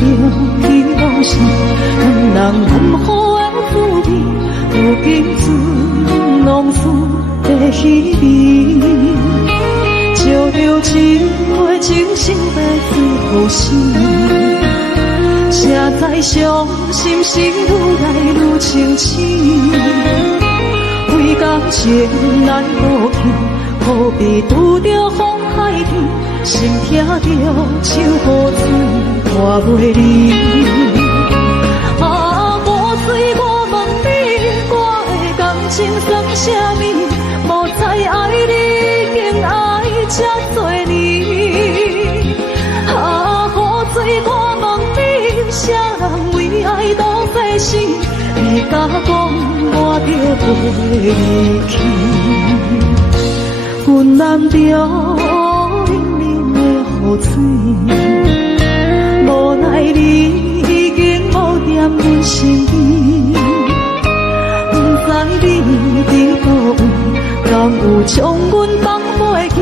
着去往事，阮人难好的滋味，如今只拢输在稀微。照着一回情深在最后死，谁知伤心是愈来愈清醒。为感情来路去，何必拄着风海天？心痛着手雨水看袂离。啊，无水我问你，我的感情算啥物？无知爱你，竟爱这多年。啊，雨水我问你，啥人为爱都费心？你甲讲我着袂离去，阮难着。雨水，无奈你已经无踮阮身边，不知你伫倒位，敢有将阮放袂记？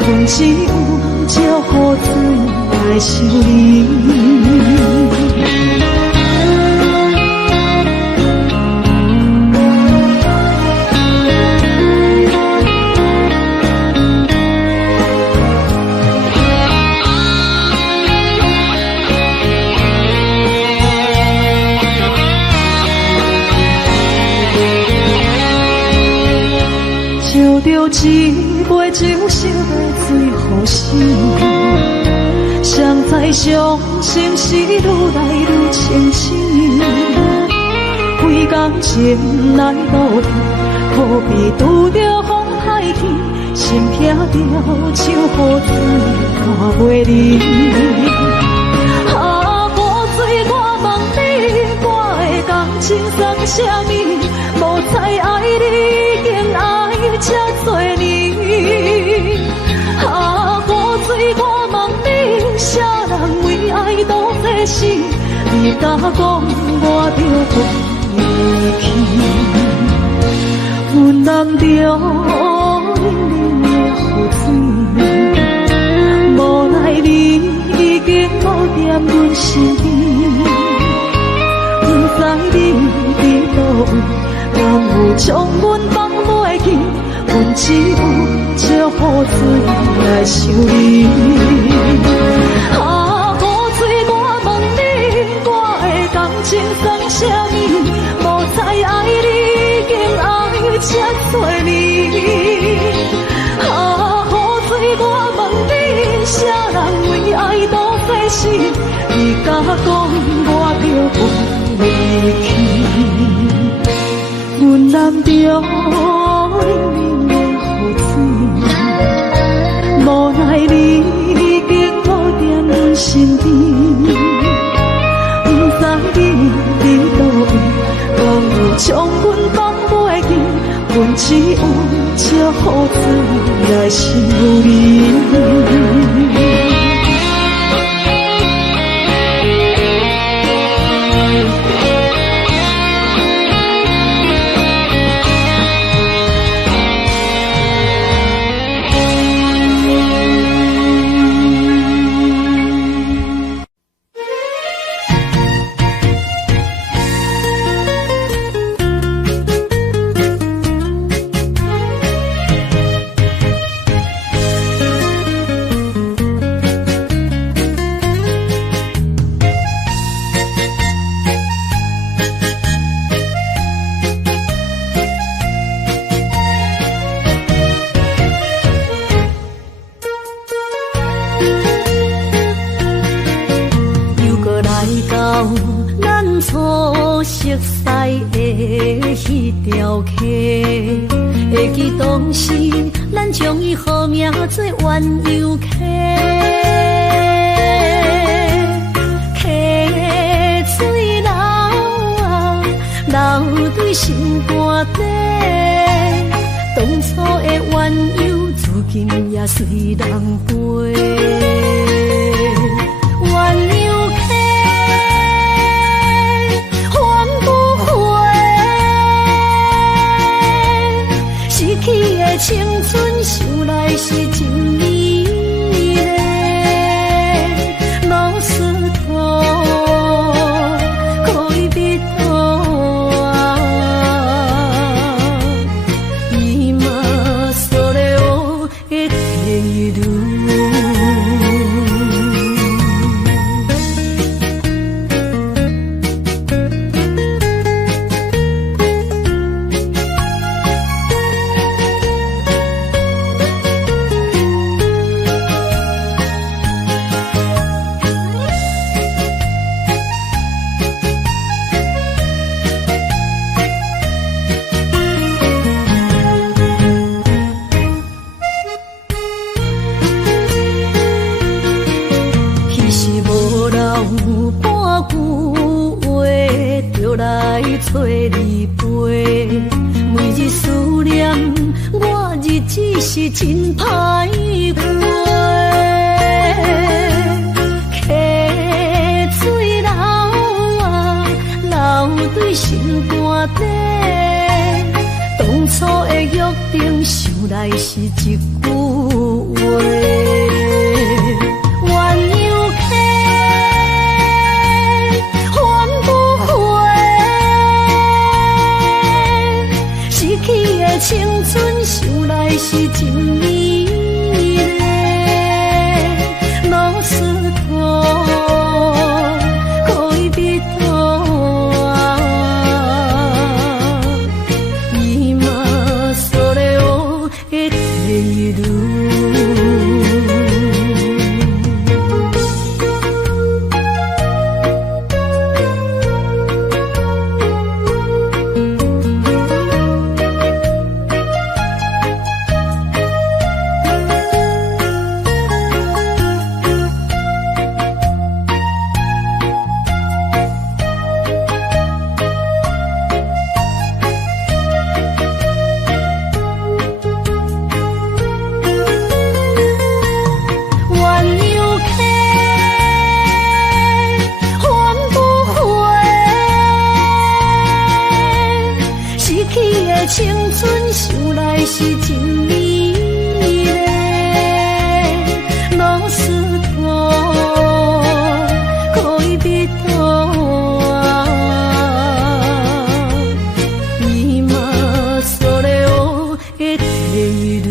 阮只有借雨水来想你。一杯酒烧在最后时，谁知伤心是愈来愈清醒。为感情来路去，何必拄着风海天？心痛着手雨水看袂离。啊，雨水我问你，我的感情算啥物？无知爱你，竟爱这多年。啊，雨水我问你，啥人为爱都费心？你甲讲我着袂离去，阮难着冷冷的雨水，无奈你已经无踮阮身边，不知你伫倒位，敢有将阮放袂记？阮只有借雨水来想你。啊，雨水我问你，我的感情算啥物？无知爱你，竟爱这多年。啊，雨水我问你，啥人为爱都费心？你甲讲我着袂离去，阮难着。无奈你已经无踮阮身边，不知你伫倒位，敢有将阮放袂记？阮只有借雨水来想你。青春想来是真美丽，老师头。有半句话，就来找你陪。每日思念，我日子是真歹过。溪水流啊，流对心肝底。当初的约定，想来是一句话。青春想来是真美丽，老师徒可以比多啊，伊嘛所了的退路。青春想来是真美丽，老师徒可以比多啊，伊嘛所了的退路。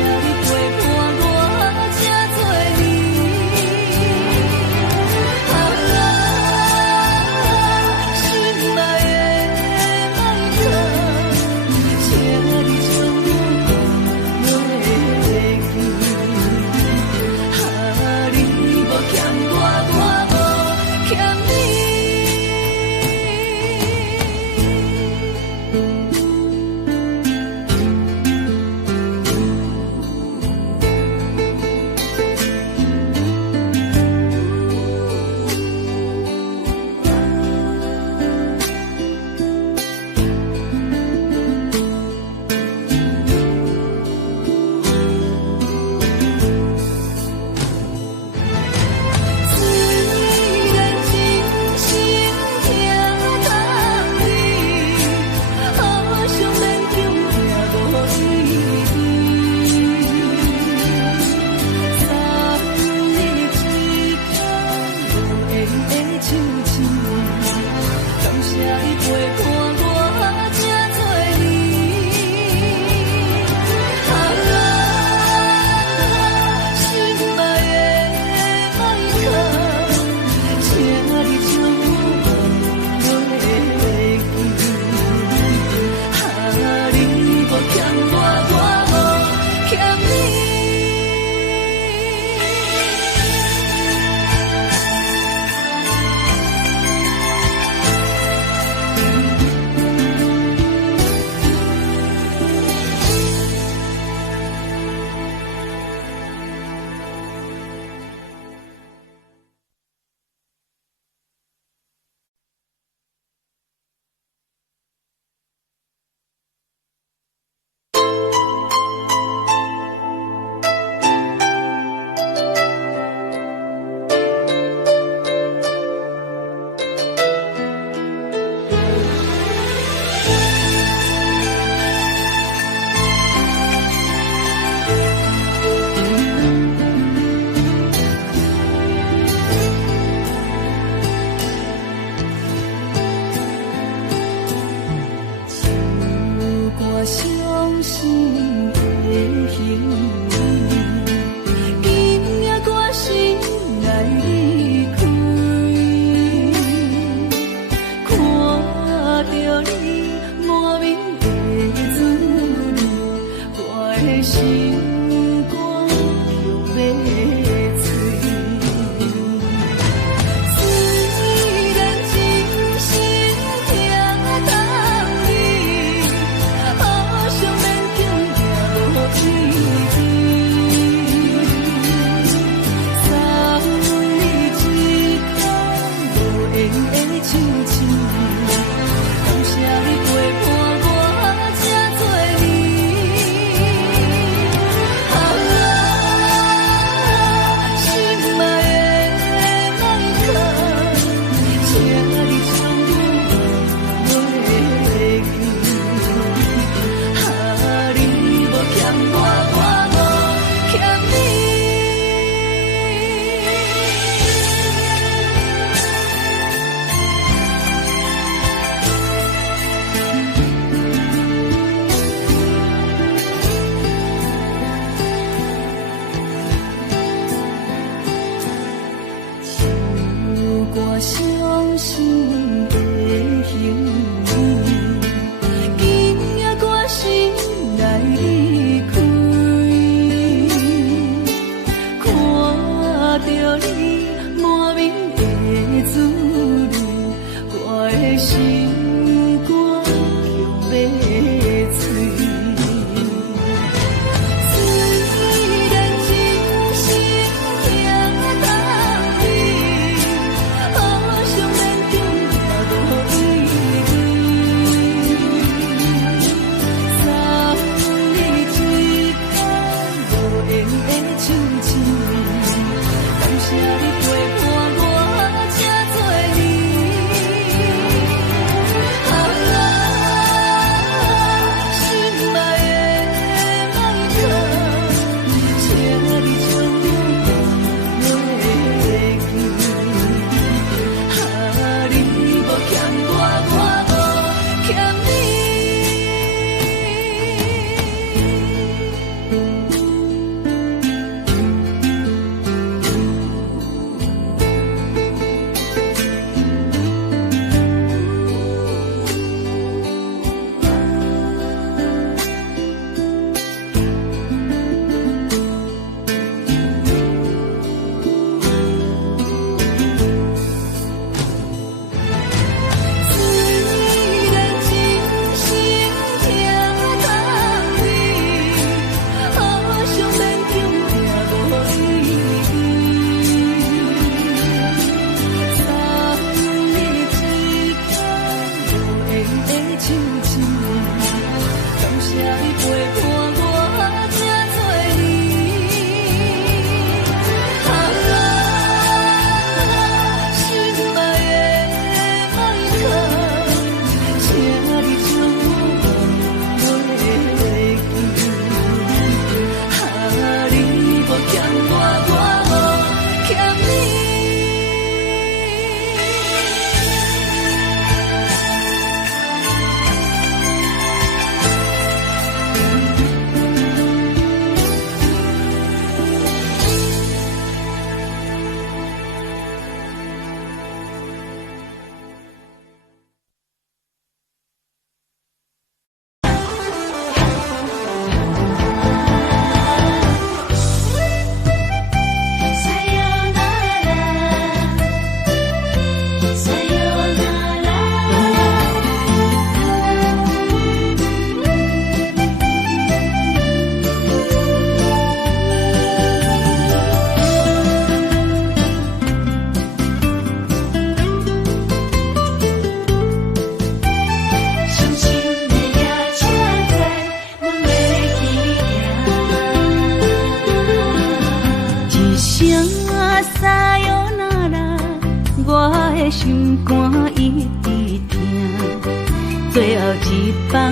啊，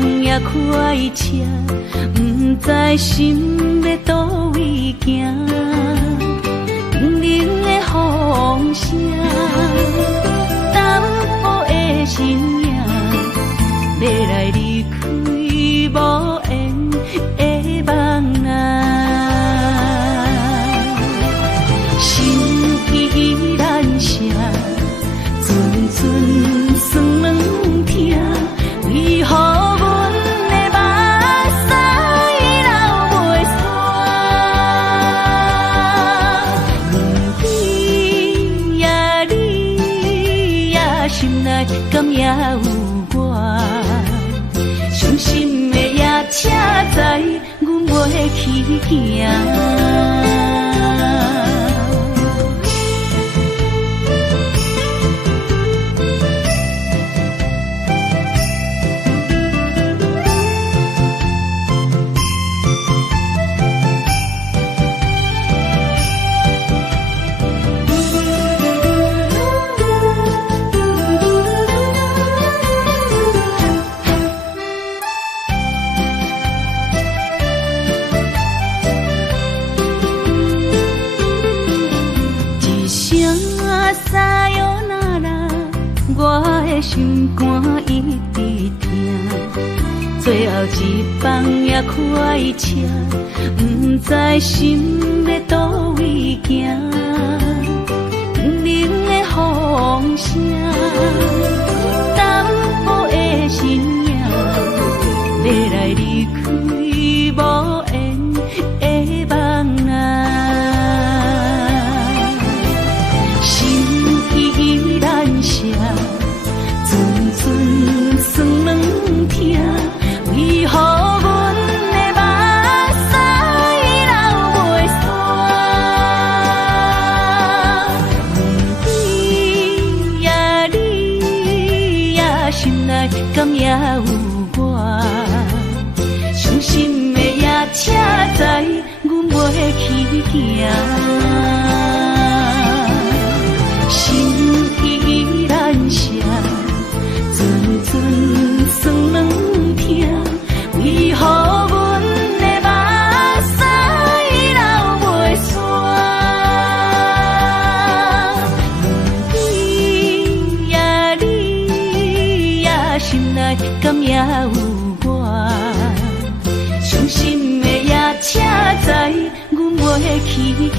放也开车，不知心要倒位行。冷冷的风声，淡薄的身影，要来离开无缘的梦啊。心依然舍，寸寸酸软痛，为何阮的目屎流袂煞？不知呀你呀心内敢也有我？伤心的夜车载，阮袂去行。心肝一直疼，最后一放也开车，不知心要倒位行。冷冷的风声，淡薄的身影，要来离开无缘的梦啊。心依然舍。寸酸软痛，为何阮的目屎流袂煞？不知呀你呀心内敢也有我？伤心的夜车载，阮袂去行。心依然舍。寸酸软痛，为何阮的目屎流袂煞？不知呀你呀心内敢也有我？伤心的夜车载，阮袂去行。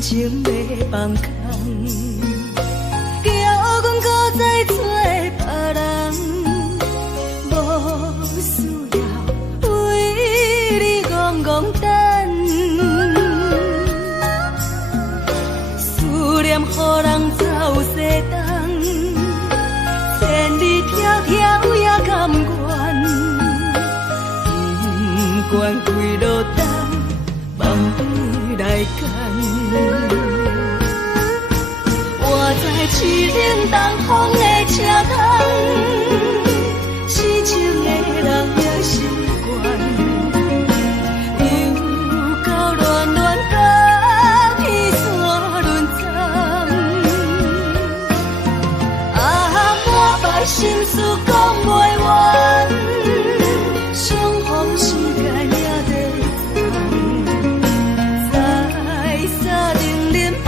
情要放空，叫阮搁再找别人，无需要为你戆戆等。思念予人走西东，千里迢迢也甘愿，不管几路灯，梦里来赶。我在凄冷东风的车头，痴情的人也习惯，又到乱乱甲彼山论惨。满腹心事讲袂完，相逢时间也在长，在沙冷冷巴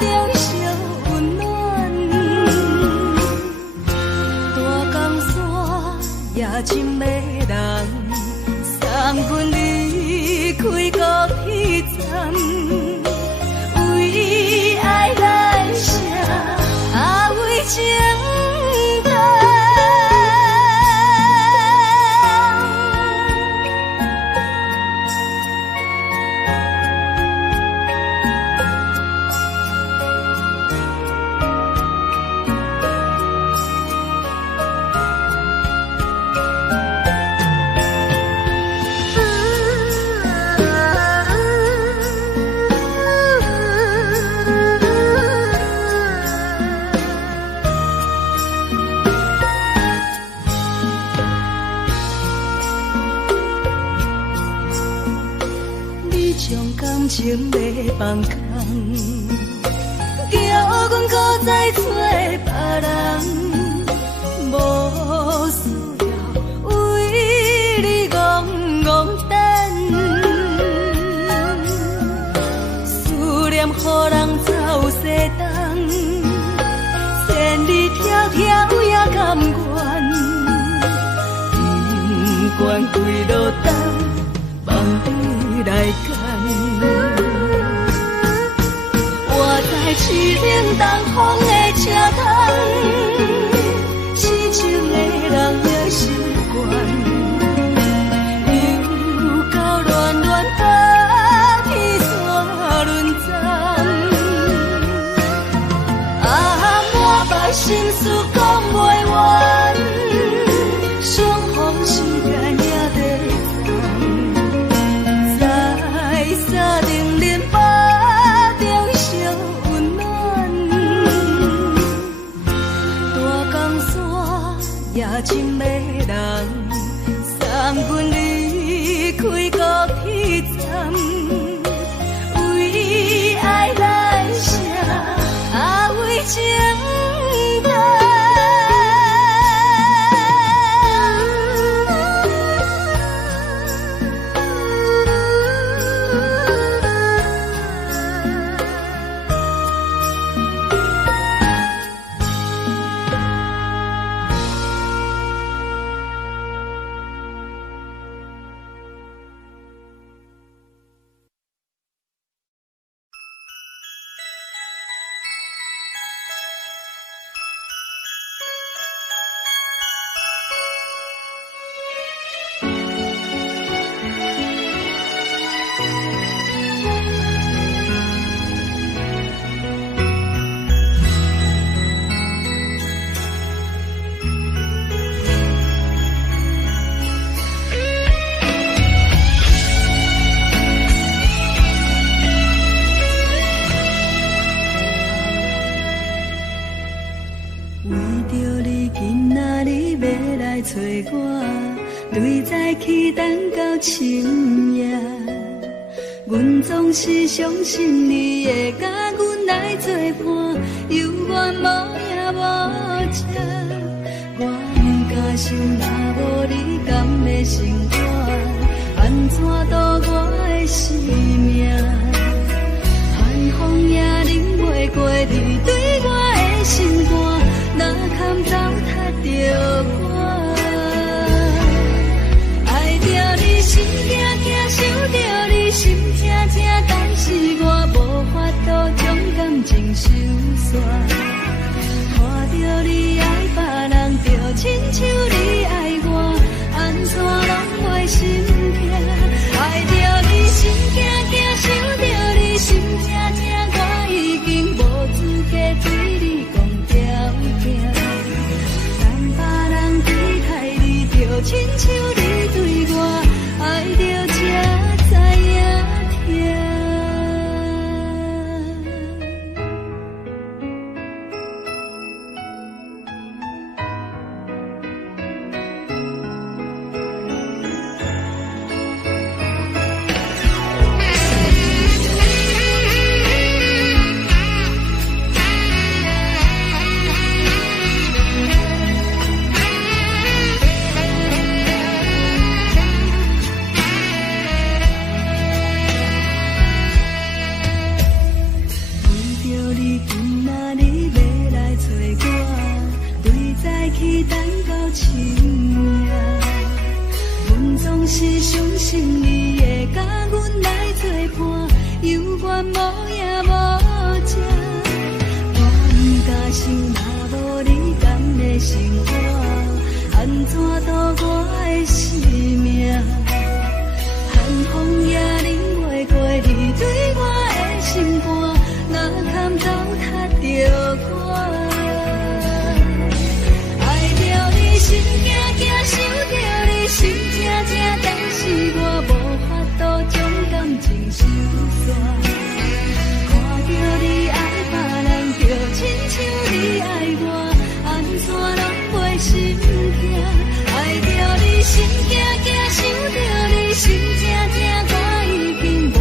中烧温暖。大江山也真迷人，送阮离开孤彼站，为爱来写，为情。种感情要放空，叫阮搁再找别人。无需要为你戆戆等，思念予人走西东，千里迢迢也甘愿，不管几路灯，望你来牵。我在痴冷东风的车头。痴情的人的心愿，又到恋恋把天山轮转。满腹心事讲袂完，双方时间也在长，在沙定林巴中相温暖。大江山夜深的人，三军离开高铁站，为爱来写为情淡。找我，对在起等到深夜，阮总是相信你会甲阮来作伴，犹原无影无迹。我不敢想，若无你甘的生活，安怎度我的生命？寒风也冷袂过你对我的心肝，哪堪糟蹋着我？心惊惊，想着你心痛痛，但是我无法度将感情收煞。看着你爱别人，就亲像你爱我，安怎拢袂心痛？爱着你心惊惊，想着你心痛痛，我已经无资格对你讲条件。但别人对待你，就亲像你对我。爱着才知影痛。是相信你会甲阮来作伴，犹原无影无迹。我不敢想，若无你甘的生活，安怎度我的生命？寒风也冷袂过你对我的心肝，哪堪糟蹋着我？爱着你心惊惊，想着你心痛痛，但是我无法度将感情收煞。看着你爱别人，就亲像你爱我，安怎拢袂心痛？爱着你心惊惊，想着你心痛痛，我已经无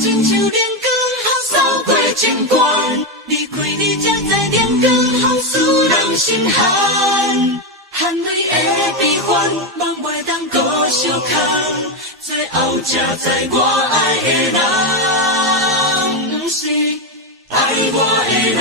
亲像连光风扫过情关，离开你才知连光风使人心寒。含泪的悲欢，望袂当搁相牵，最后才知我爱的人，不是爱我的人。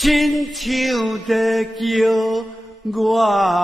亲像在叫我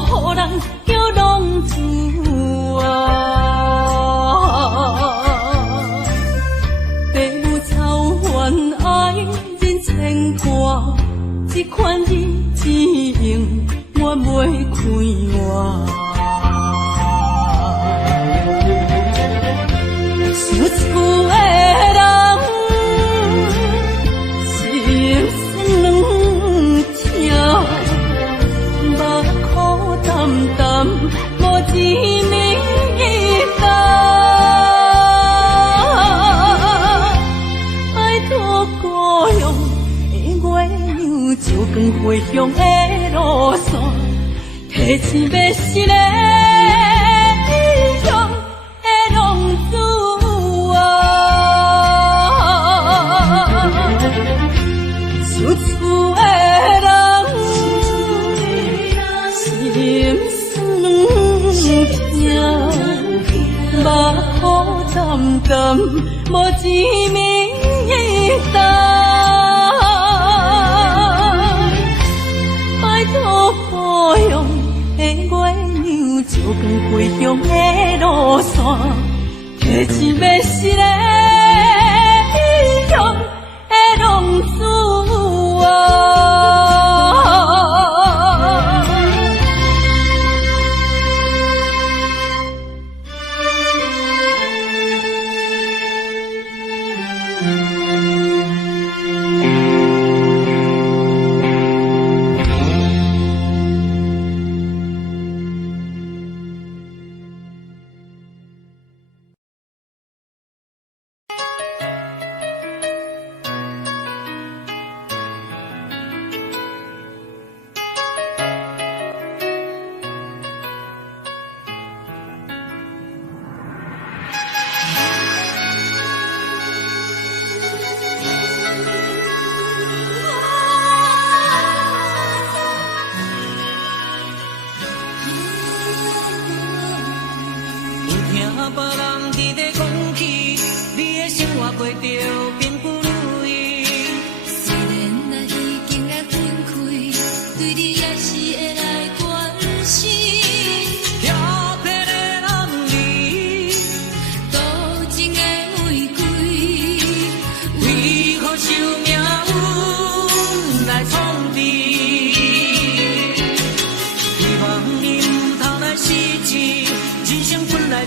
予人叫浪子啊！父母操烦爱人牵挂，这款日子用我袂开我。想厝的人心酸两条，目苦淡淡无一年到。拜托故乡的月亮，照光回乡的路线，提醒要是个异乡的浪子。有厝的人，心酸两条，目苦淡淡，无一暝到。拜托故乡的月亮，照光回乡的路线，提醒要是个异乡的浪子。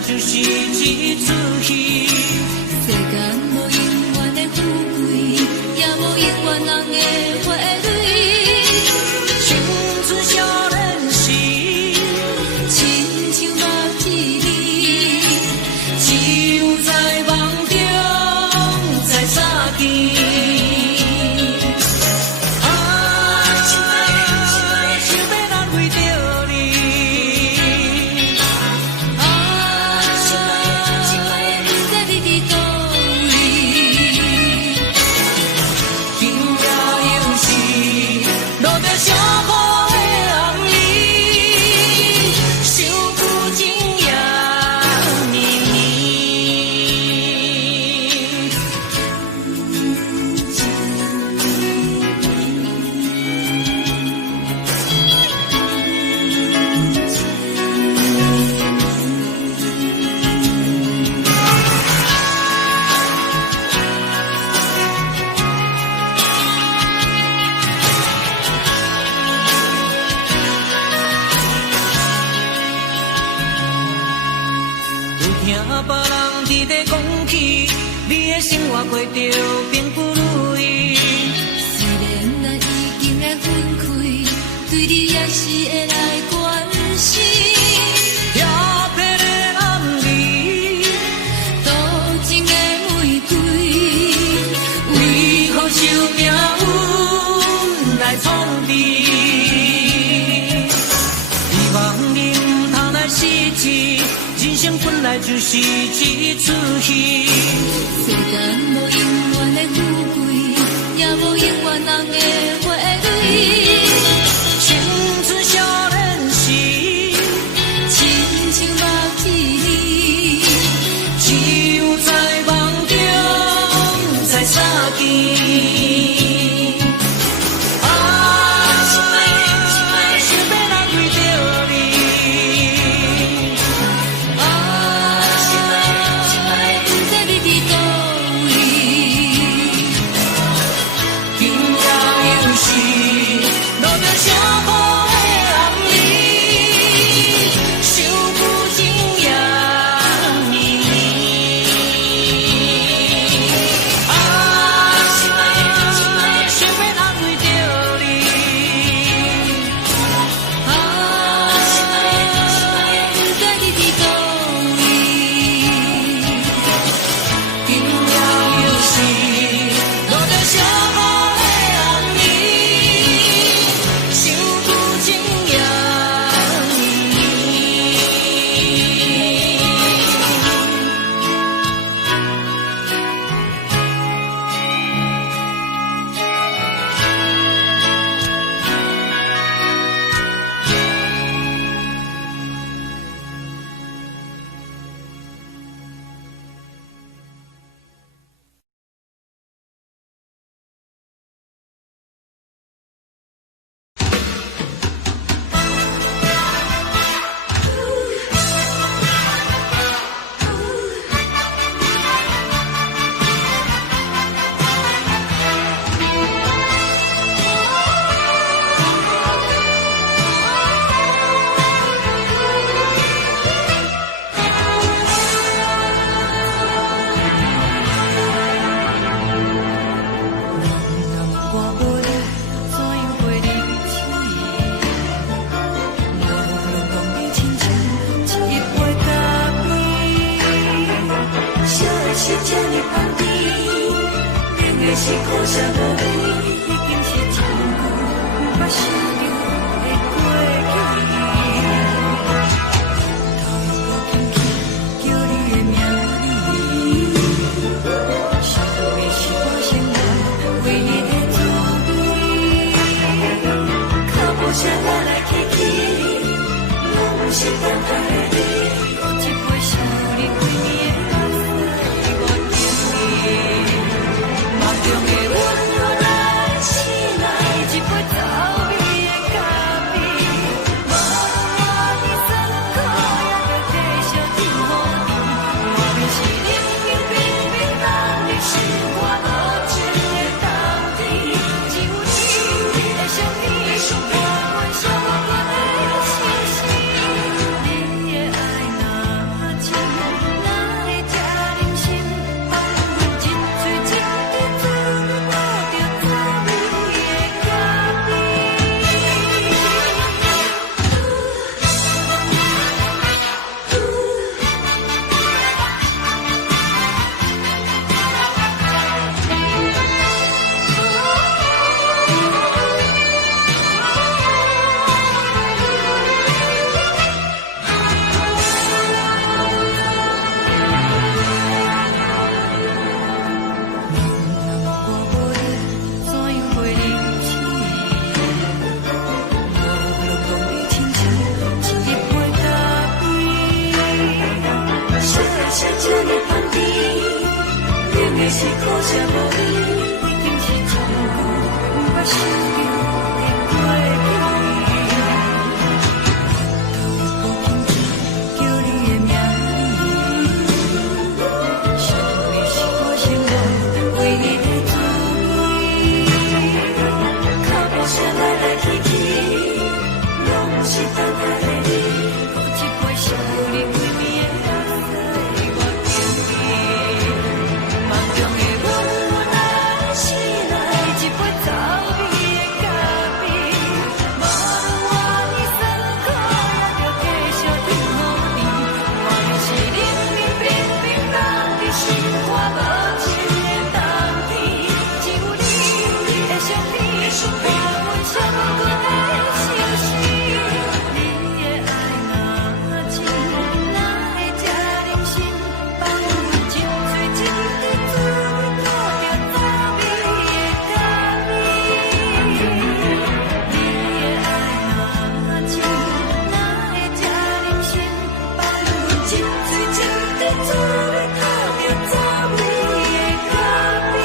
就是一出戏，世间无永远的富贵，也无永远人的花蕊。青春少年时，亲像目一字，只有在梦中才相见。过着并不如意，虽然咱已经来分开，对你也是会来关心。漂泊的男儿，多情的玫瑰，为何受命运来创治？希望你唔通来失志，人生本来就是一出戏。世间无永远的富贵，也无永远人的花蕊。青春少年时，亲像目一字，只有在梦中才相见。想要来为着你。是这呢放甜，冷的是苦涩无味，已经是真久不捌想着的过去。头又无轻轻叫你的名字，想的是我心内为你的滋味，脚步声来来去去，拢是等待的你，一杯少年几年的泪水无停止，梦中的温柔来醒来，一杯走味的咖啡，无论我的酸苦也着继续甜乎甜，外面是冷冷冰冰冷的心肝无情的冬天，只有你的相片，我阮寂寞过的心事，你的爱若真，哪会这忍心放阮一嘴一滴滋味，倒着滋味的咖是苦涩无味，已经是真久不捌想着的过去。头又无轻轻叫你的名字，想的是我心内为你的滋味，脚步声来来去去，拢是等待的你，一杯少年几年的泪水无停止。梦中的温柔来醒来，一杯走味的咖啡，无论我的酸苦也着继续甜乎甜，外面是冷冷冰冰冷的心肝无情的冬天，只有你的相片，我阮寂寞过的心事，你的爱若真，哪会这忍心放阮一嘴一滴滋味，倒着滋味的咖啡。你的爱若真，哪会这忍心放阮一嘴一滴滋味，倒着滋味的咖啡。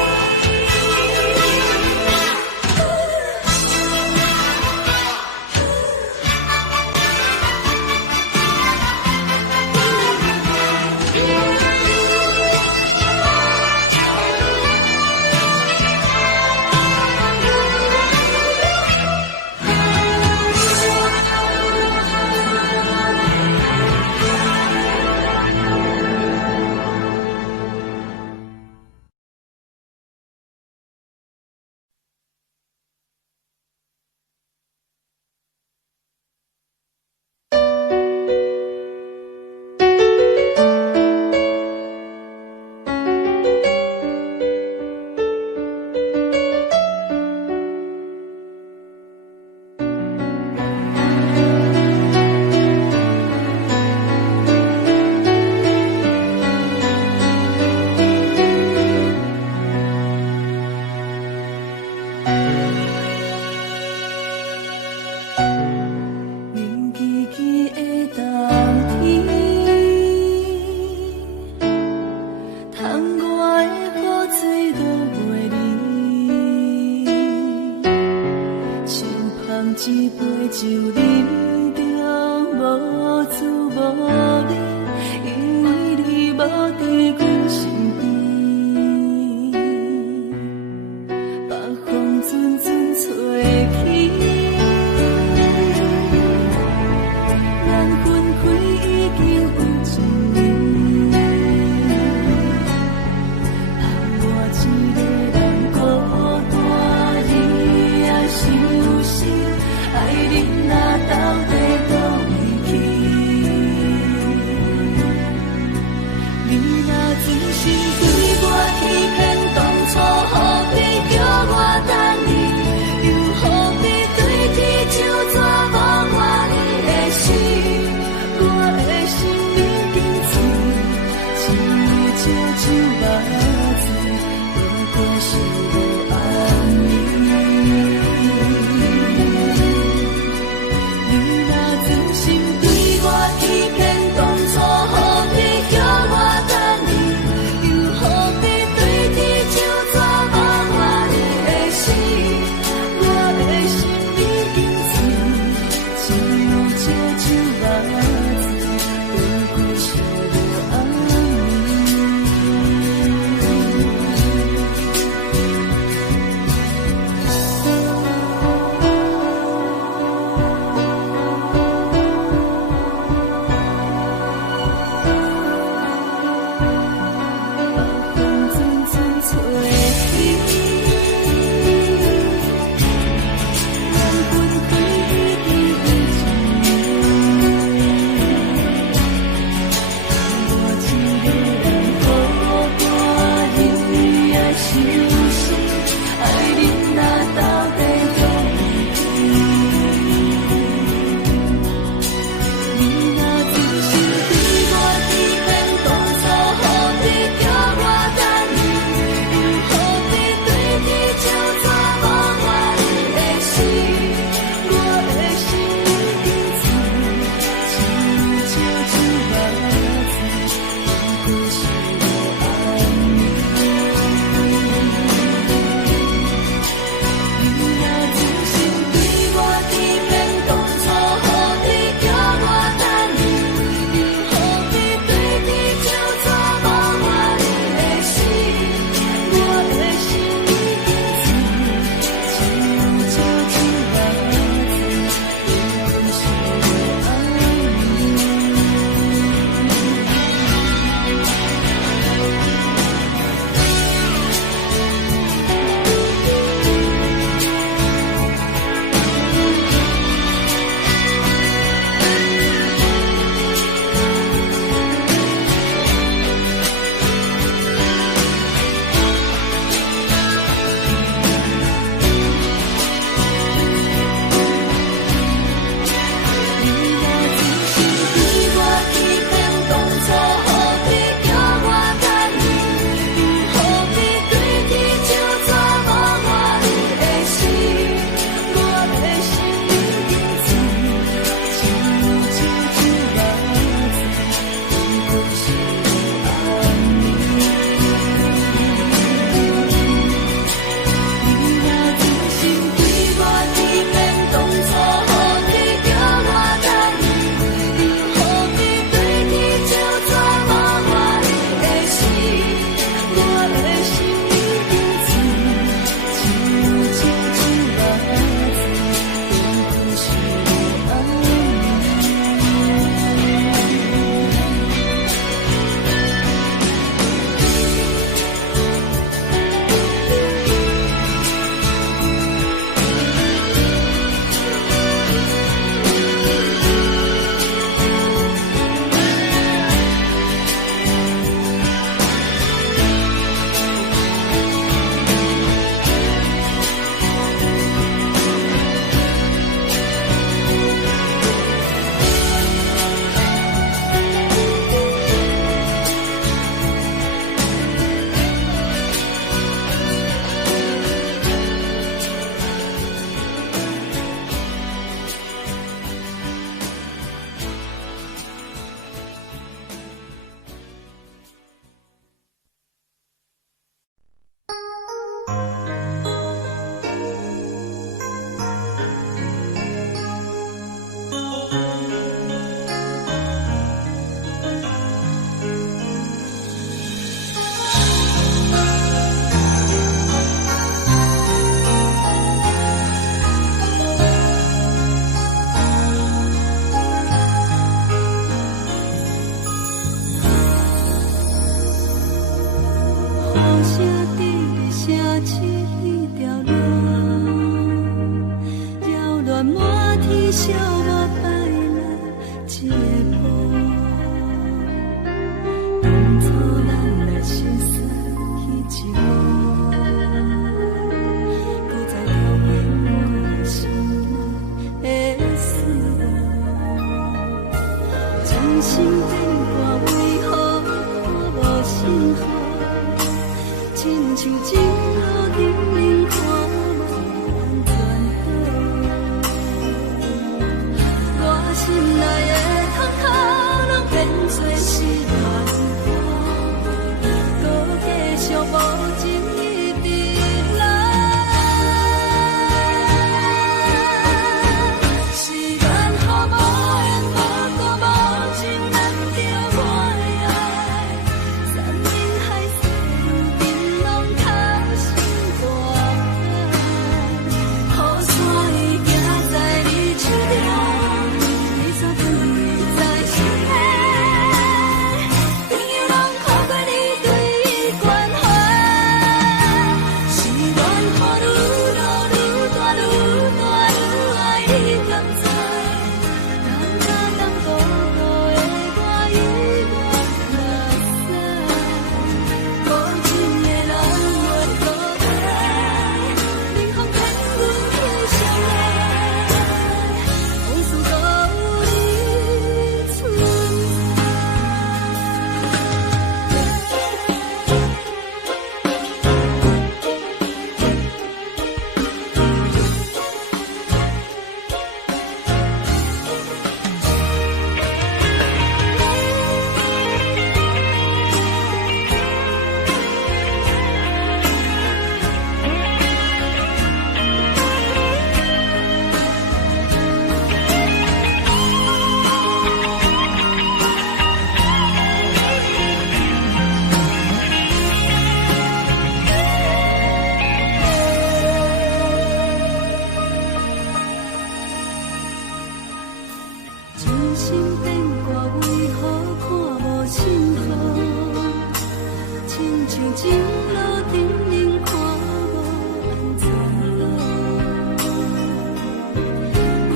冷凄凄的冬天，窗外的雨水落袂离，像捧一杯酒饮着无滋无味，因为你无伫阮身边，北风阵阵吹起。咱分开已经有一年，留我一个人孤单，你也伤心，爱你若若真心对我欺骗，当初何必叫我等你？又何必对天就怎望我你的心？我的心已经醉，只有这酒目睭，不过是无安眠。你若真心对我欺骗，当初何必叫我等你？又何必对天就怎望我你的心？我的心已经醉，只有这酒目睭，不过是无安风阵阵吹起，缘分对你的我一个人孤单忍你的心事，爱你若到底用你若真心对我欺骗，当初何必叫我等你？又何必对天就怎望我你的心？我的心已经醉，只有这酒目睭，不过是无安眠。你若真心对我欺骗，当初何必叫我等你？又何必对天就怎望我你的心？我的心已经醉，只有这酒目睭，不过是无安你若真心对我欺骗，当初何必叫我等你？又何必对天就怎望我你的心？我的心已经醉，只有这酒目睭，不过是无安眠。你若真心对我欺骗，当初何必叫我等你？又何必对天就怎望我你的心？我的心已经醉，只有这酒目睭，不过是无安花谢地下起一条路，扰乱满天小我带来结果。当初来像情路顶面看无安怎好，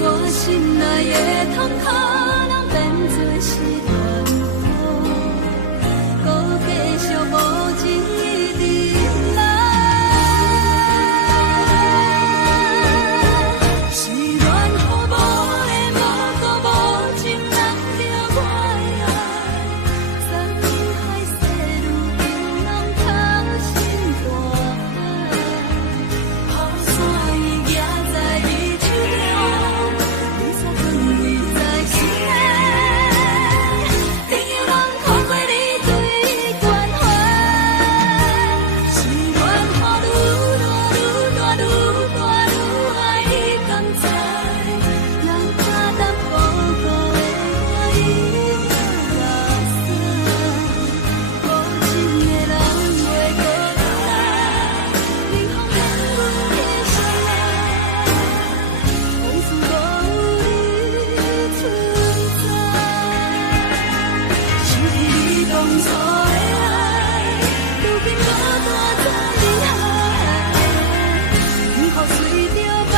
我心内的痛可能变作是团火，搁继续无情一直来。是缘予无的无故无情人着我的爱，山盟海誓愈久人通心大海，雨伞伊举在伊手中，雨伞藏伊在心内，朋友人看过你对关怀，是缘予愈大愈大愈大愈爱你同在，人假淡薄孤的我已落山，无情的人袂搁来，冷风冷阮的心内，往事无你存在，想起你当初的爱，如今孤单在人海，幸福随着目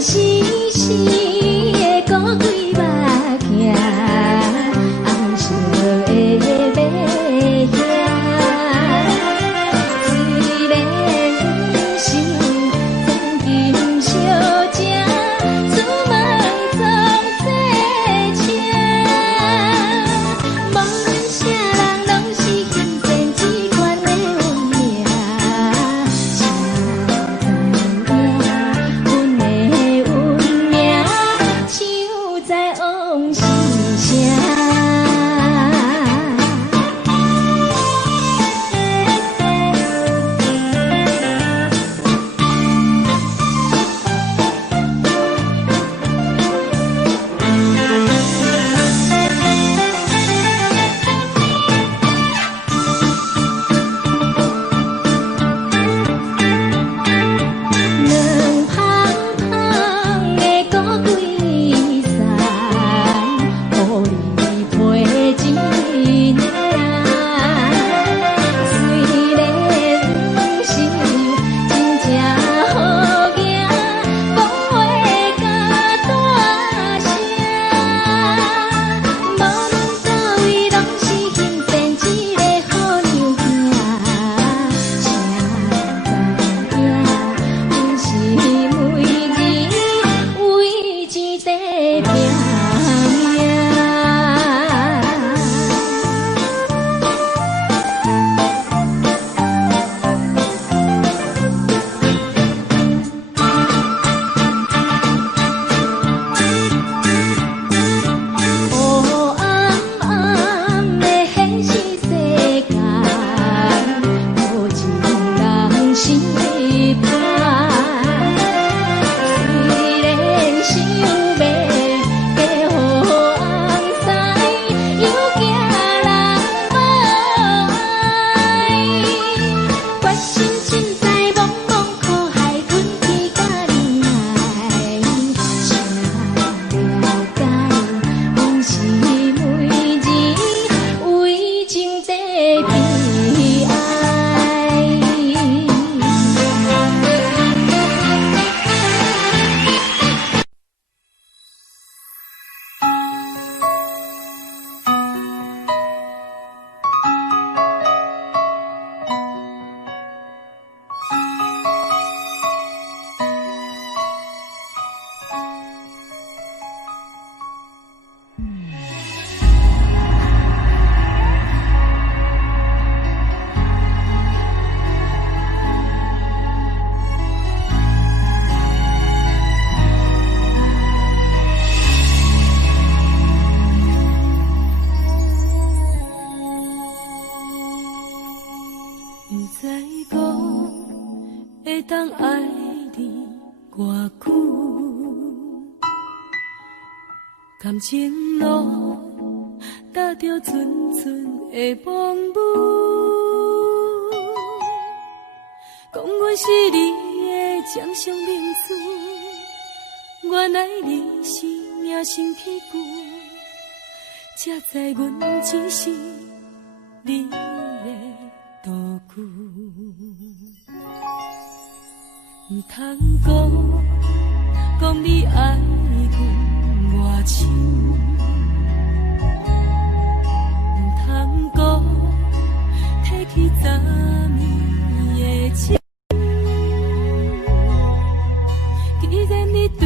屎阴淅淅的孤鬼目镜，红色的马兄，虽然不是黄金小姐，出卖总多情，无论啥人拢是幸福只款的运命，阮的运命像在往事声。两芳芳的孤鬼伞，予你陪一领。虽然不是真正好囝，讲话甲大声，无论倒位拢是幸福一个好娘囝。谁知影？阮是每日为钱在拼命。黑暗暗的现实世间，无情人是歹。虽然想感情路踏着纯纯的梦雾，讲阮是你的掌上明珠，原来你是命生皮旧，才知阮只是你的道具。唔通讲你爱阮偌深，唔通讲提起昨暝的情。既然你对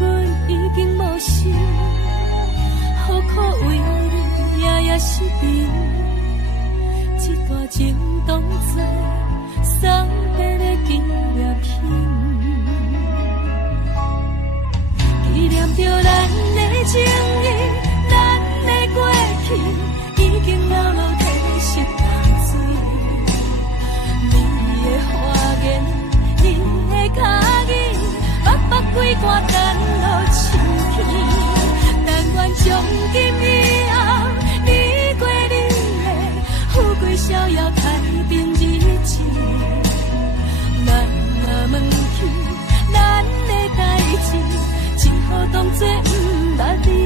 阮已经无心，何苦为你夜夜失眠？这段情当作送别的纪念品。纪念着咱的情谊，咱的过去，已经流落褪色淡水。你的花言，你的脚语，目几挂等落深天。但愿从今以后，你过你的富贵逍遥太平日子。咱若问起咱的代志，只好当作不捌你。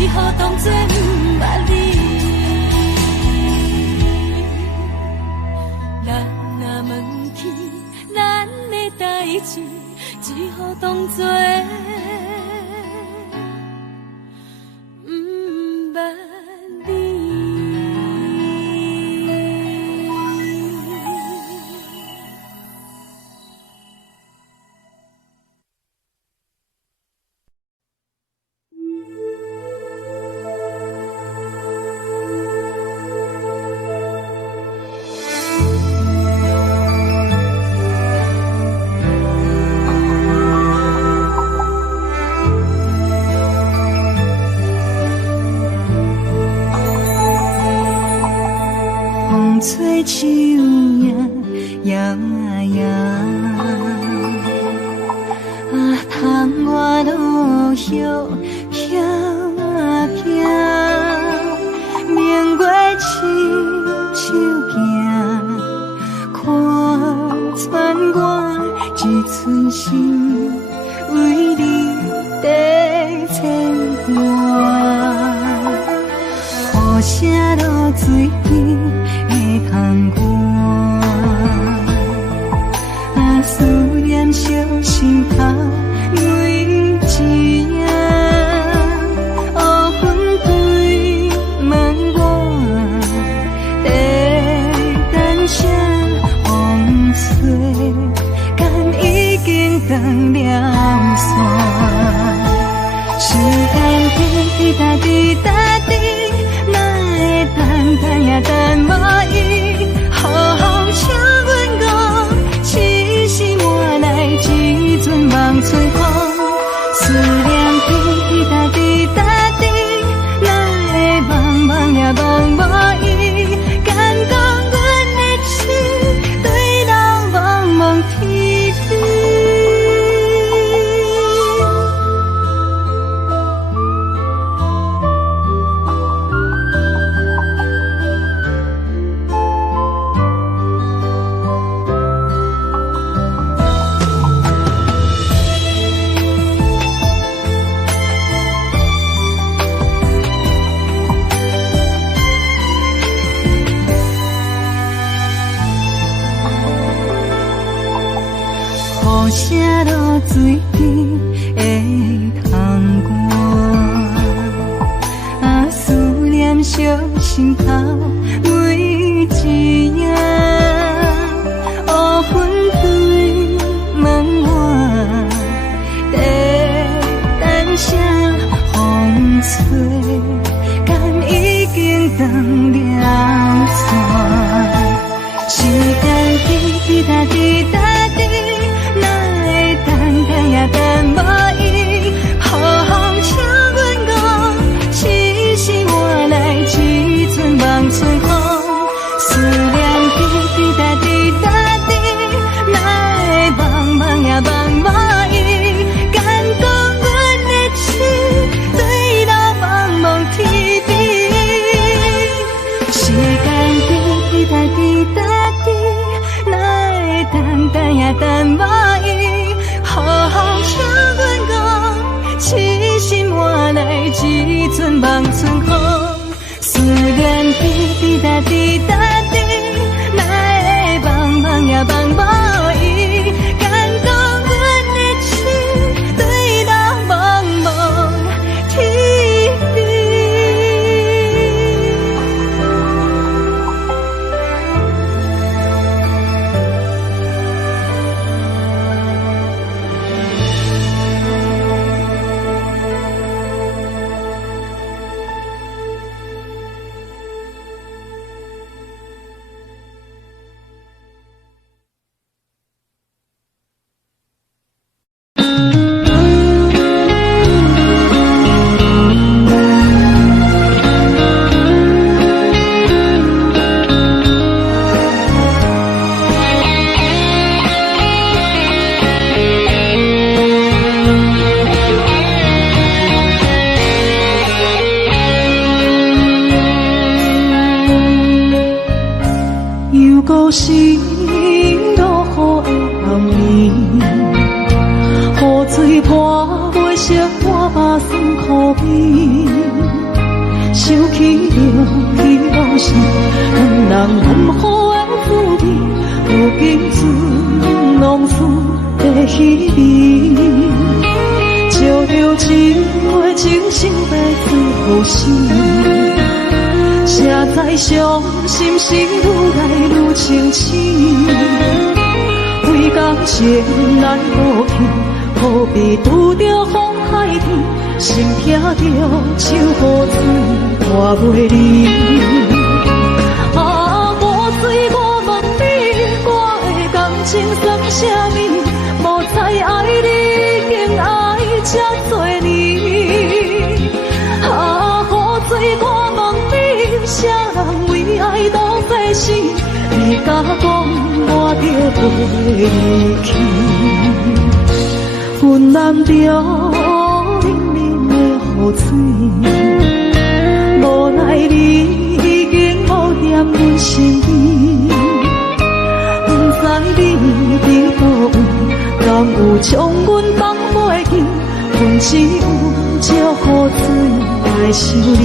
只好当作不捌你。咱若问起咱的代志，只好当作不捌你。吹树影摇摇，窗外落叶飘飘，明月亲手行，看穿我一寸心，为你在牵挂，雨声落水边的窗外，啊，思念烧心头为一夜，乌云对问我，在等啥风吹，敢已经断了线。时间滴答滴答滴，哪会等也等无伊？好好请阮讲，痴心换来一阵梦吹风。思念滴答滴答滴，哪会茫茫也茫无伊？敢讲阮的痴，对人茫茫天边。雨声落水边的窗外，啊，思念烧心头为一夜，乌云对问我，在等啥风吹，敢已经断了线。时间滴答滴答滴，等也等无伊，好好请阮讲，痴心换来一阵梦吹风。思念滴答滴答滴，哪会茫茫也茫无伊？敢讲阮的痴，对人茫茫天边。时间滴答滴答滴，哪会等也等无伊？好好请阮讲，痴心换来一阵望春风。思念滴答滴答滴，哪会茫茫也茫无伊？敢讲阮的痴，对人茫茫天边。故心落雨的暗暝，雨水泼袂湿我目酸苦味，想起了彼路时，两人暗好的滋味，如今只拢输在稀微。照着情话情深白最好心。谁知伤心事愈来愈清醒，为感情难过去，何必拄着风海天，心痛着手雨水拖袂离。啊，雨水，我问你，我的感情算啥物？无知爱你，竟爱这多年。啊，雨水，我问你，啥人为爱都费心？你甲讲我着袂离去，阮难着冷冷的雨水，无奈你已经无踮阮心意。不知你伫倒位，敢有将阮放袂阮只有借雨水来想你。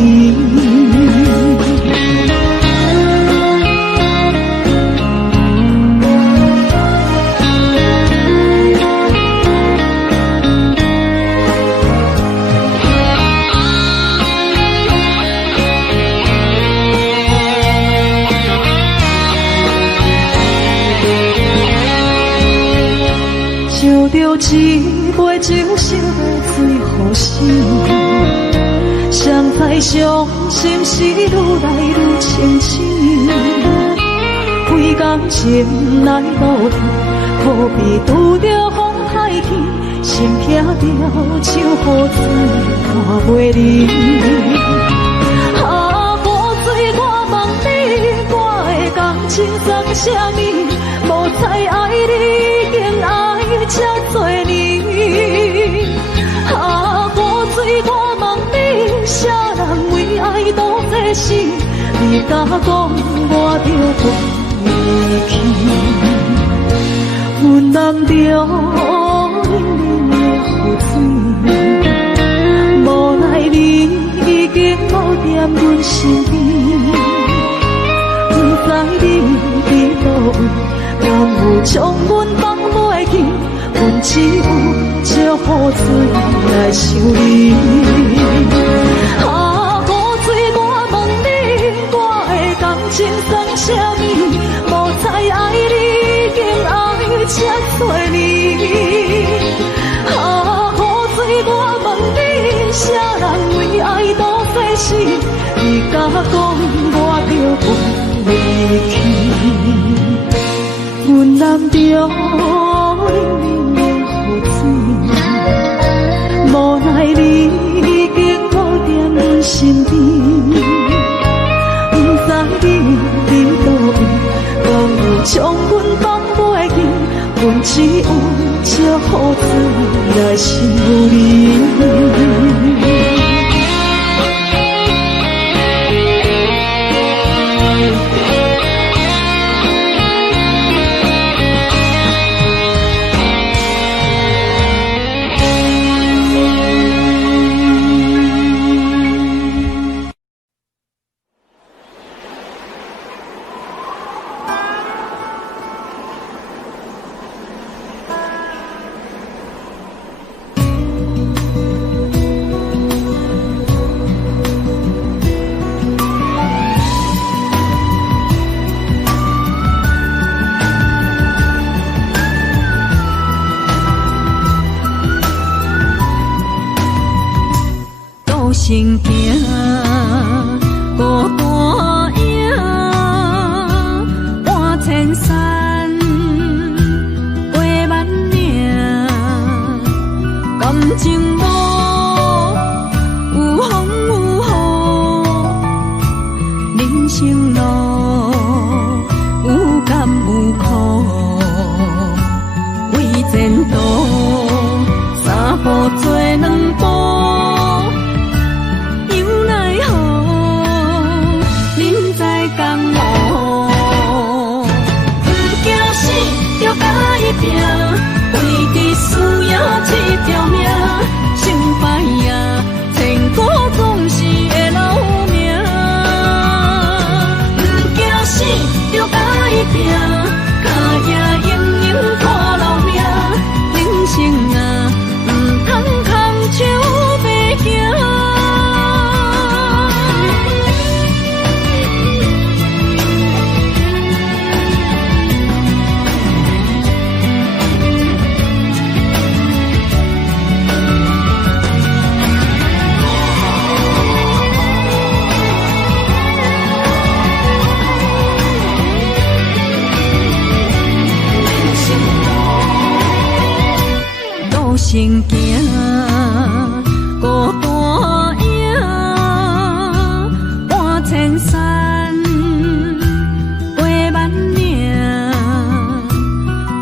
烧着一杯酒，烧到最后心，谁知伤心是愈来愈清醒。几工前来路途，可比拄着风太起，心痛着像雨水看袂离。啊，雨水，我问你，我的感情算啥物？无再爱你，竟爱这多年。啊，雨水，我问你，啥人为爱赌这死？你敢讲我着离去？阮淋着冷冷的雨水，无奈你已经无踮阮身边。不知你伫倒位，敢有将阮放袂记？阮只有借雨水来想你。啊，雨水，我问你，我的感情算啥物？无再爱你，竟爱这多年。啊，雨水，我问你，啥人为爱赌这死？你敢讲我着离去？阮淋着冷冷的雨水，无奈你已经无踮阮身边。不知你伫倒位，敢有将阮放袂记？阮只有借雨水来想你。行行孤单影，半千山陪万岭，感情无有风有雨，人生路有甘有苦，为前途三步做两步。为伫需要这条命，成败呀，千古总是会留名。不惊死，着甲伊拼，脚也硬硬拖老命。人生啊，唔通空手白行。行行孤单影，半千山陪万岭，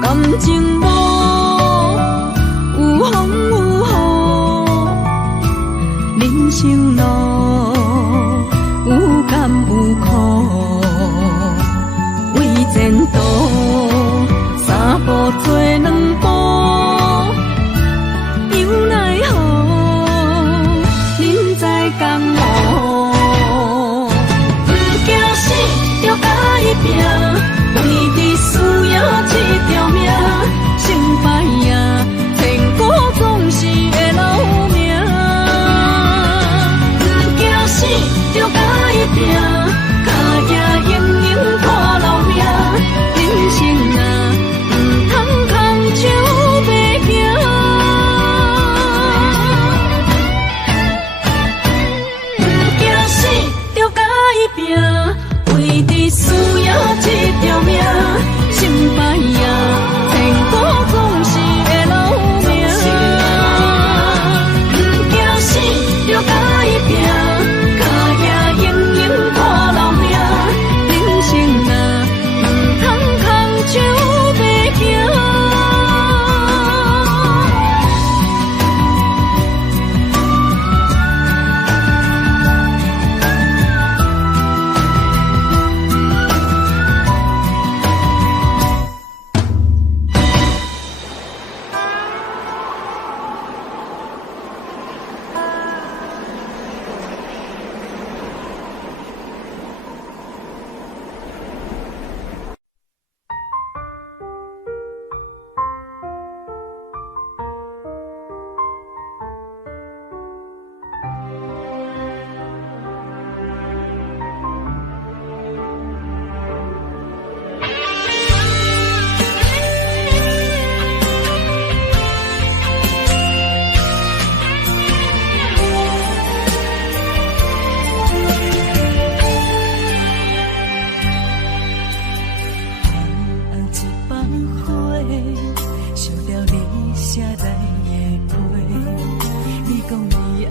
感情无有风有雨，人生路有甘有苦，为前途三步做两步。有奈何，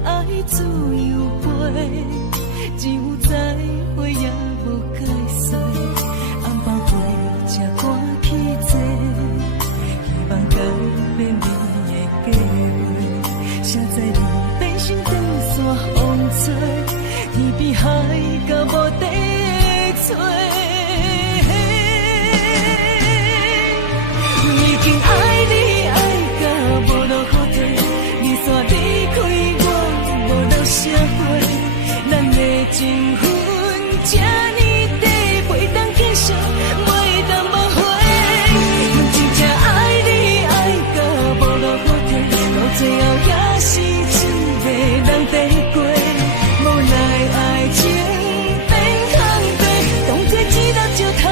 爱自由飞，只有再会也无解释。红包花才赶去坐，希望改变你的计划。谁知你变成长线风吹，天边海到无底的吹。已经爱你爱到无路可退，你煞离开我，无留社会，咱的情分这呢短，袂当继续，袂当无悔。真正爱你爱到无路可退，到最后也是一个人地过，无奈爱情变空白，当作一粒石头。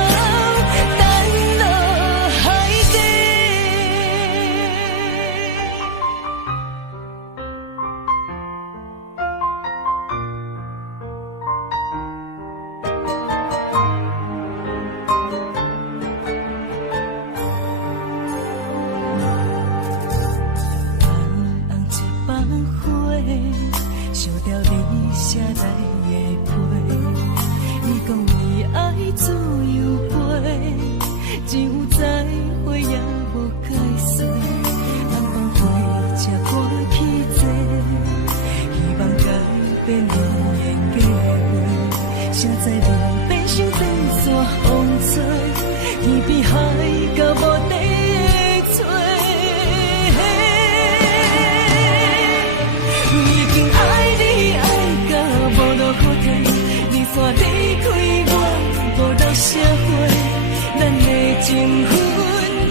写来的批，你讲你爱自由飞，只有再会也无解释。红包花才赶去坐，希望改变你的计划。谁知你变成长线风吹，天边海到无底的吹。已经爱你爱到无路可退，你煞离开我，无留社会，咱的情分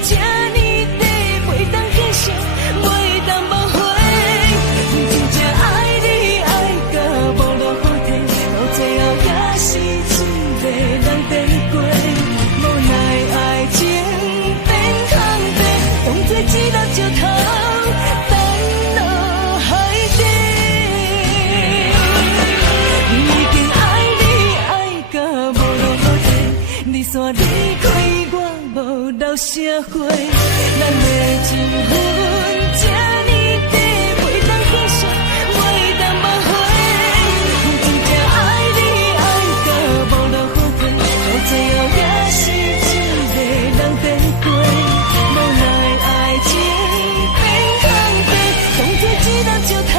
这呢短，袂当继续，袂当无悔。真正爱你爱到无路可退，到最后也是一个人地过，无奈爱情变空白，当作一粒石头。你煞离开我，无留社会，咱的情分这呢短，袂当继续，袂当无悔。真正爱你爱到无路可退，到最后也是一个人地过，无奈爱情变空白，当作一粒石头。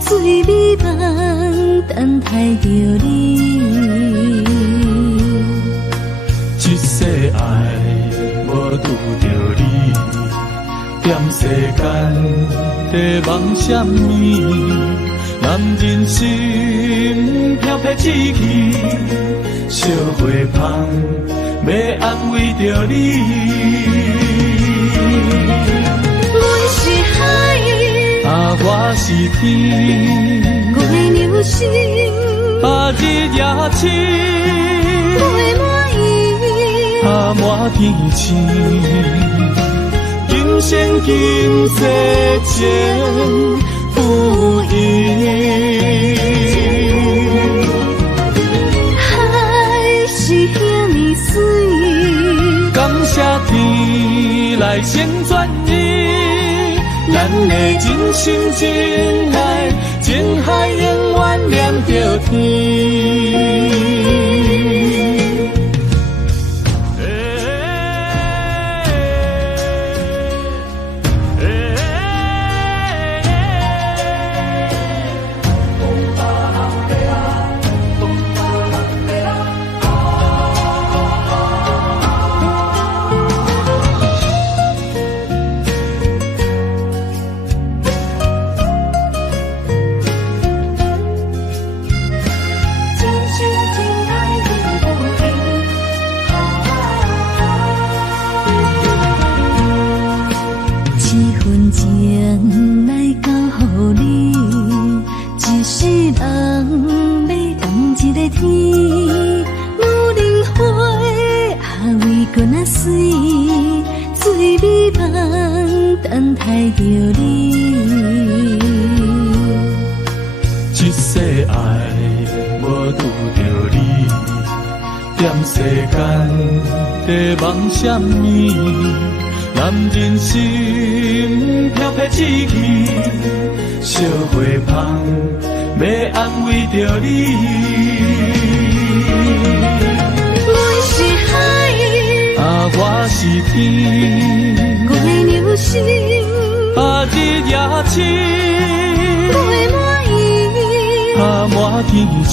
水美梦等待着你。一世爱无拄着你，踮世间在梦什么？男人心飘撇志气，烧花香要安慰着你。阮是海，我是天，我的流星，日夜深，月满意，满天星。今生今世前不移。海是遐尼水，感谢天来成全你，咱的真心真爱，情海永远连着天。情来交予你，一世人要同一个天。女人花为搁那水，水美梦等待着你。一世爱无拄着你，踮世间在梦什么？男人心飘撇志气，烧花香要安慰着你。阮是海，我是天，我的流星，日夜深，月满意，满天星。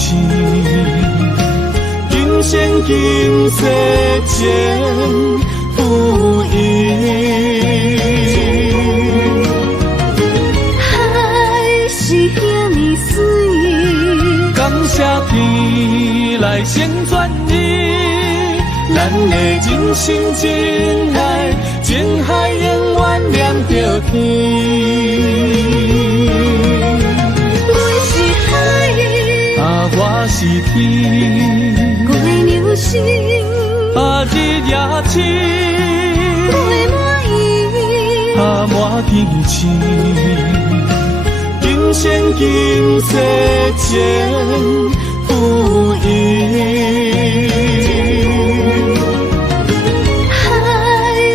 今生今世前不移。海是遐尼水，感谢天来成全你，咱的真心真爱，情海永远连着天。阮是海，我是天，我的流星，日夜深，月满意，满天星。今生今世前不移。海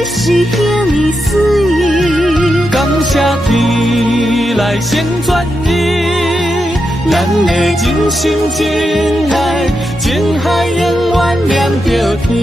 是遐尼水，感谢天来成全你，咱的真心真爱，情海永远连着天。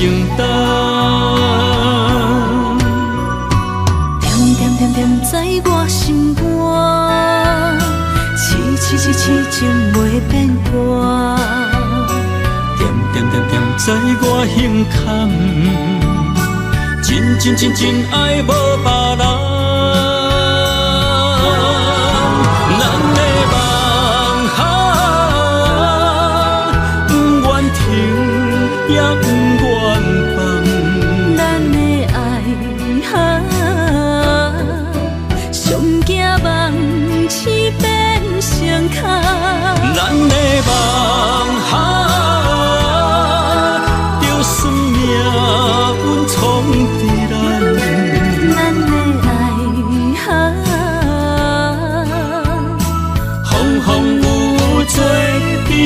承担。点点点点在我心肝，痴痴痴情袂变卦。点点点点在我胸坎，真真真真爱无别人。也不愿放，咱的爱上惊梦痴变成空。咱的梦就算命运闯伫咱，咱的爱风风雨做阵行。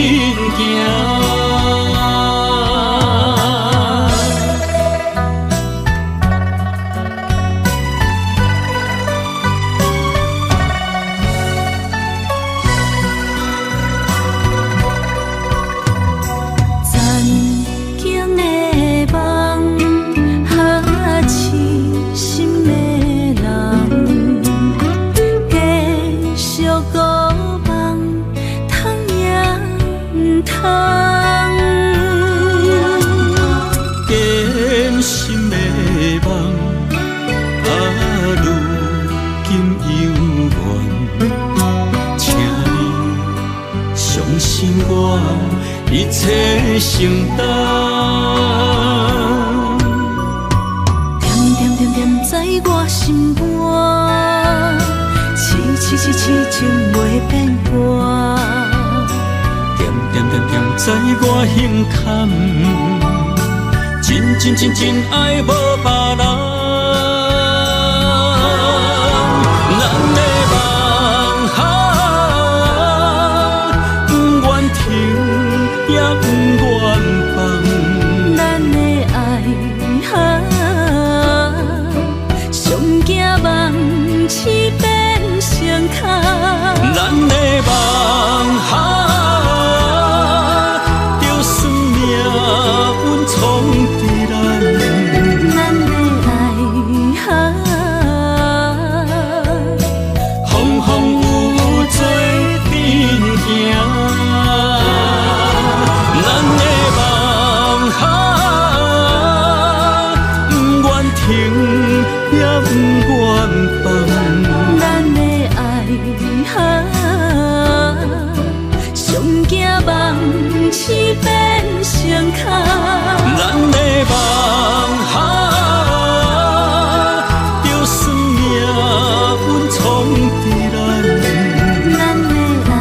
一切承担，点点点点在我心肝，痴痴痴痴情袂变卦。点点点点在我胸坎，真真真真爱无别人。也不愿放，咱的爱上惊梦痴变成空。咱的梦就算命运闯伫咱，咱的爱风风雨雨做阵行。也不愿放，咱的爱上惊梦痴变成空。咱的梦就算命运闯伫咱，咱的爱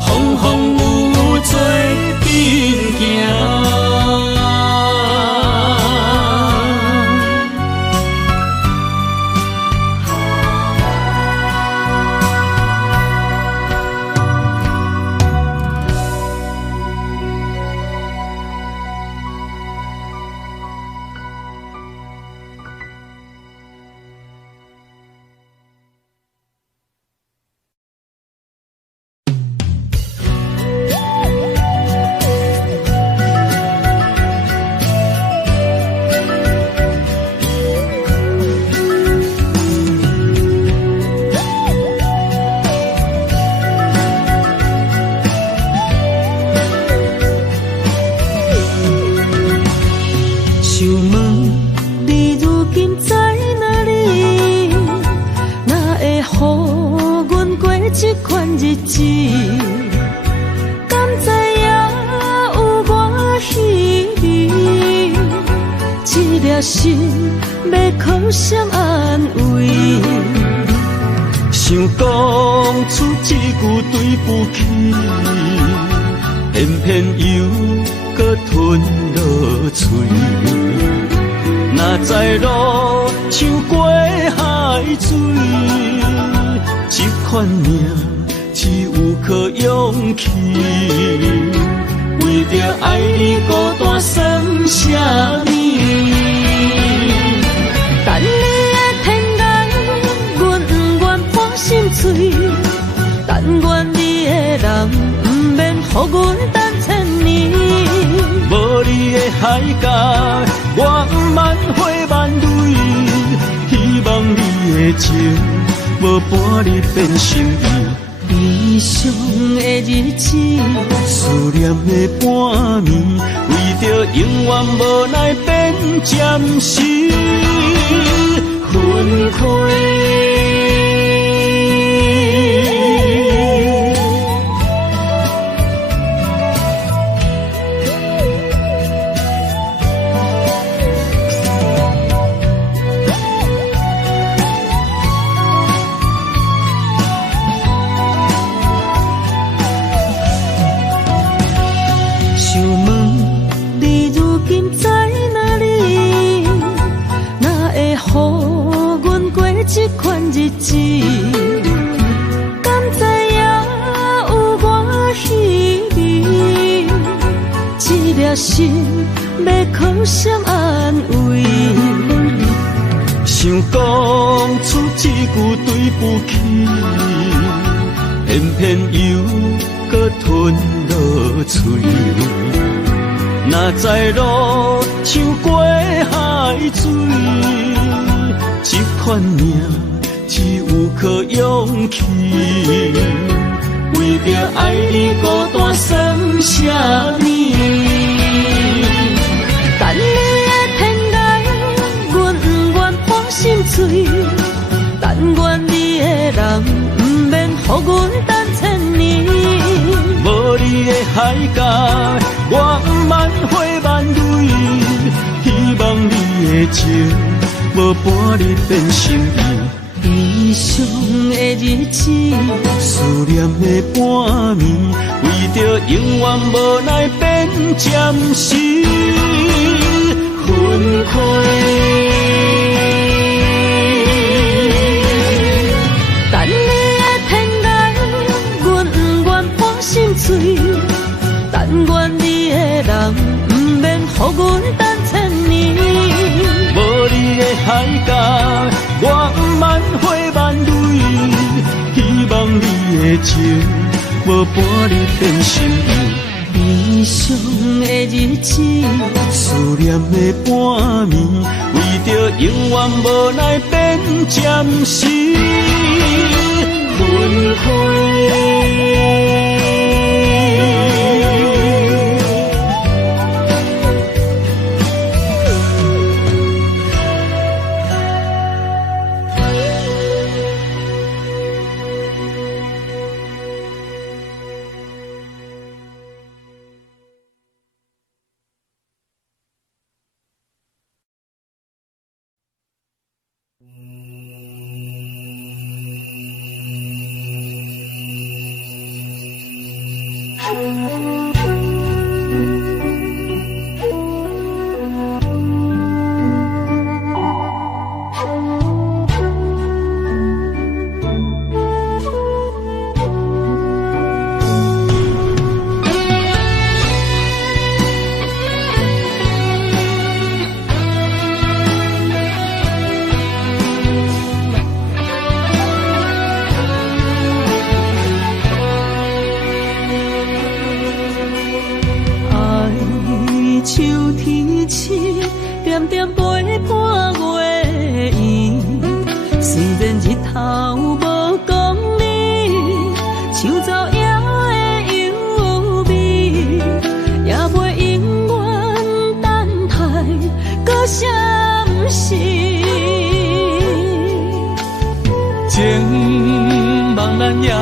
风风雨雨做阵行。心要靠谁安慰？想讲出一句对不起，偏偏又搁吞落嘴。若知路像过海水，这款命只有靠勇气。为着爱你孤单算什么？等你的天涯，阮不愿破心碎。但愿你的人，不免予阮等千年。海角，我万花万蕊，希望你的情无半日变心意。悲伤的日子，思念的半暝，为着永远无奈变暂时分开。这款日子，敢知影有我稀微？这粒心要靠谁安慰？想讲出一句对不起，偏偏又搁吞落嘴。若知路像过海水。这款命只有靠勇气，为着爱你孤单算什么？等你的天涯，阮不愿破心碎。但愿你的人不免予阮等千年。无你的海角，我万花万蕊，希望你的情。无半日变心意，悲伤的日子，思念的半暝，为着永远无奈变暂时分开。等你的天涯，阮不愿破心碎。但愿你的人不免予阮等千年。无你的海角，我万花万蕊，希望你的情无半日变心意。悲伤的日子，思念的半暝，为着永远无奈变暂时分开。点点陪伴月圆，虽然日头无讲理，像走野的优美，也袂永远等待，搁什么事？情茫然也有，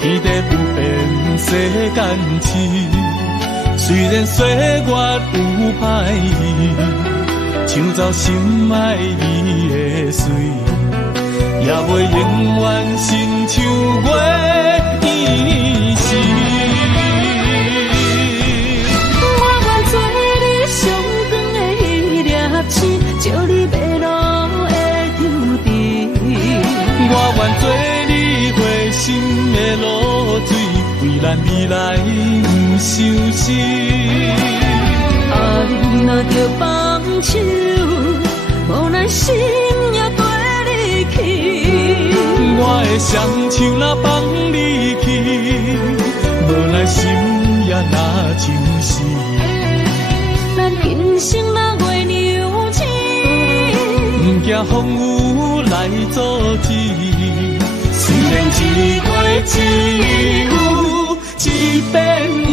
天地不变世间事。虽然岁月有歹意，抢走心爱伊的水，也袂永远亲像月依时。我愿做你上光的迄粒星，照你迷路的注定。我愿做你回心的露水，为咱未来不伤心。爱若着放手，无奈心也跟你去。我的双手若放你去，无奈心也若像是。人生若月流星，不惊风雨来阻止。虽然一月只有一遍。